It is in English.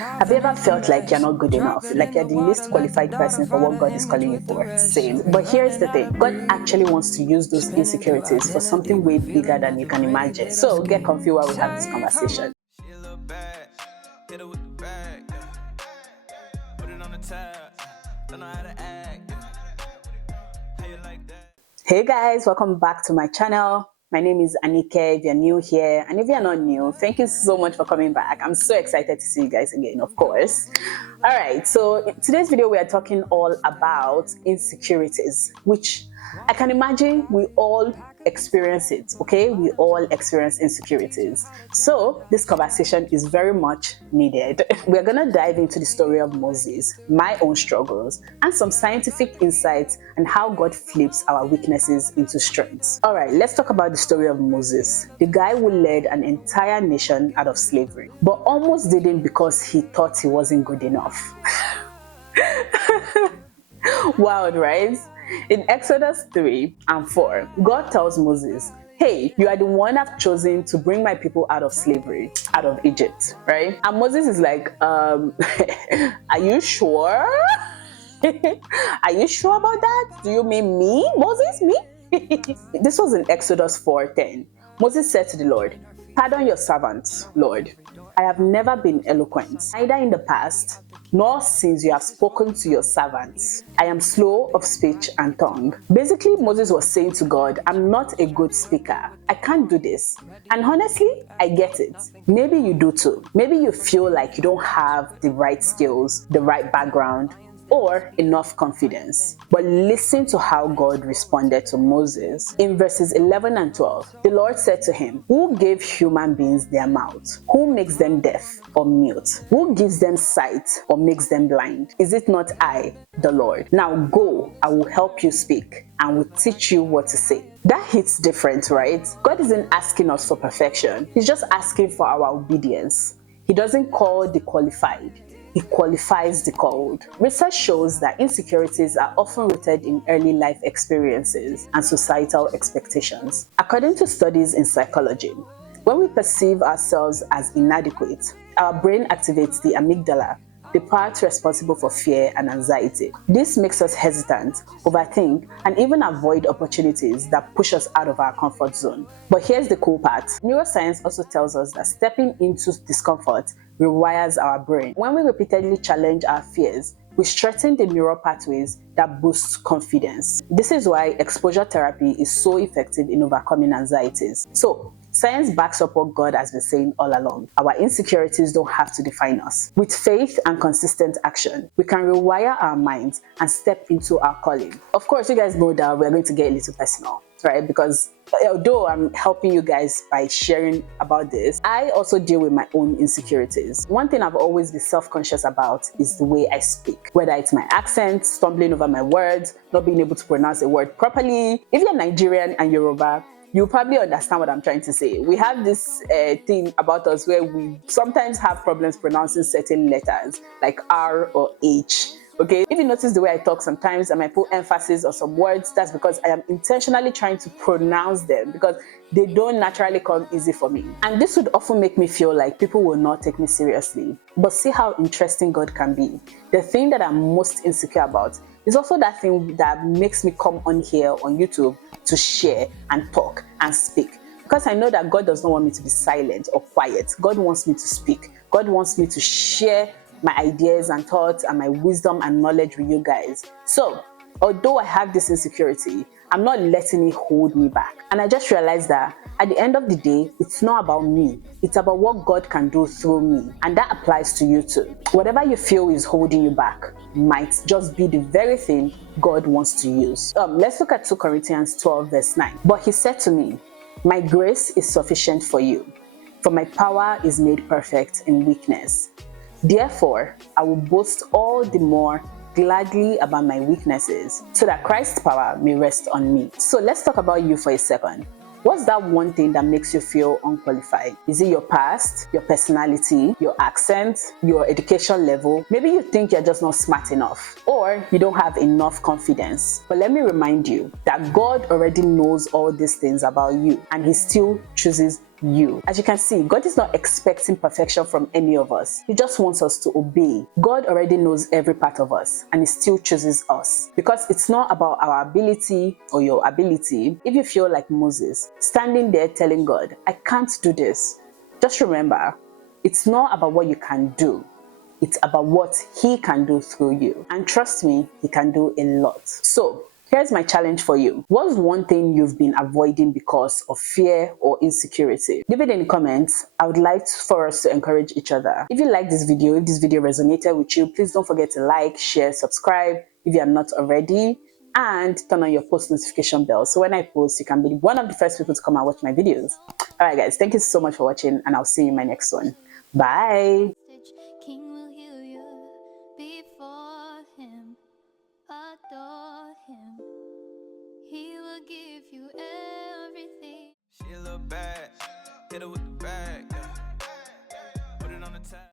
Have you ever felt like you're not good enough? Like you're the least qualified person for what God is calling you for? Same. But here's the thing. God actually wants to use those insecurities for something way bigger than you can imagine. So get comfy while we have this conversation. Hey guys, welcome back to my channel. My name is Anike if you're new here, and if you're not new, thank you so much for coming back. I'm so excited to see you guys again, of course. All right, so in today's video we are talking all about insecurities, which I can imagine we all experience it, okay? We all experience insecurities. So this conversation is very much needed. We're gonna dive into the story of Moses, my own struggles, and some scientific insights on how God flips our weaknesses into strengths. All right, let's talk about the story of Moses, the guy who led an entire nation out of slavery, but almost didn't because he thought he wasn't good enough. Wild, right? In Exodus 3 and 4, God tells Moses, hey, you are the one I've chosen to bring my people out of slavery, out of Egypt, right? And Moses is like, are you sure? Are you sure about that? Do you mean me, Moses, me? This was in Exodus 4:10. Moses said to the Lord, pardon your servant, Lord. I have never been eloquent, neither in the past, nor since you have spoken to your servants. I am slow of speech and tongue. Basically, Moses was saying to God, I'm not a good speaker. I can't do this. And honestly, I get it. Maybe you do too. Maybe you feel like you don't have the right skills, the right background, or enough confidence. But listen to how God responded to Moses. In verses 11 and 12, the Lord said to him, who gave human beings their mouth? Who makes them deaf or mute? Who gives them sight or makes them blind? Is it not I, the Lord? Now go, I will help you speak and will teach you what to say. That hits different, right? God isn't asking us for perfection. He's just asking for our obedience. He doesn't call the qualified. He qualifies the called. Research shows that insecurities are often rooted in early life experiences and societal expectations. According to studies in psychology, when we perceive ourselves as inadequate, our brain activates the amygdala, the part responsible for fear and anxiety. This makes us hesitant, overthink, and even avoid opportunities that push us out of our comfort zone. But here's the cool part. Neuroscience also tells us that stepping into discomfort rewires our brain. When we repeatedly challenge our fears, we strengthen the neural pathways that boost confidence. This is why exposure therapy is so effective in overcoming anxieties. So, science backs up what God has been saying all along. Our insecurities don't have to define us. With faith and consistent action, we can rewire our minds and step into our calling. Of course, you guys know that we're going to get a little personal, right? Because although I'm helping you guys by sharing about this, I also deal with my own insecurities. One thing I've always been self-conscious about is the way I speak. Whether it's my accent, stumbling over my words, not being able to pronounce a word properly. If you're Nigerian and Yoruba, you probably understand what I'm trying to say. We have this thing about us where we sometimes have problems pronouncing certain letters like R or H. Okay, if you notice the way I talk sometimes, I might put emphasis on some words. That's because I am intentionally trying to pronounce them because they don't naturally come easy for me. And this would often make me feel like people will not take me seriously. But see how interesting God can be. The thing that I'm most insecure about is also that thing that makes me come on here on YouTube to share and talk and speak. Because I know that God does not want me to be silent or quiet. God wants me to speak. God wants me to share my ideas and thoughts and my wisdom and knowledge with you guys. So, although I have this insecurity, I'm not letting it hold me back. And I just realized that at the end of the day, it's not about me. It's about what God can do through me. And that applies to you too. Whatever you feel is holding you back might just be the very thing God wants to use. Let's look at 2 Corinthians 12 verse 9. But he said to me, my grace is sufficient for you, for my power is made perfect in weakness. Therefore, I will boast all the more gladly about my weaknesses, so that Christ's power may rest on me. So let's talk about you for a second. What's that one thing that makes you feel unqualified? Is it your past, your personality, your accent, your education level? Maybe you think you're just not smart enough, or you don't have enough confidence. But let me remind you that God already knows all these things about you, and He still chooses you. As you can see, God is not expecting perfection from any of us. He just wants us to obey. God already knows every part of us, and He still chooses us. Because it's not about our ability or your ability. If you feel like Moses, standing there telling God, I can't do this, just remember, it's not about what you can do. It's about what He can do through you. And trust me, He can do a lot. So, here's my challenge for you. What's one thing you've been avoiding because of fear or insecurity? Leave it in the comments. I would like for us to encourage each other. If you like this video, if this video resonated with you, please don't forget to like, share, subscribe if you are not already, and turn on your post notification bell so when I post, you can be one of the first people to come and watch my videos. Alright guys, thank you so much for watching, and I'll see you in my next one. Bye! King will heal you before Him, adore Him. He will give you everything. She a little bad, hit her with the bag, yeah. Put it on the tap.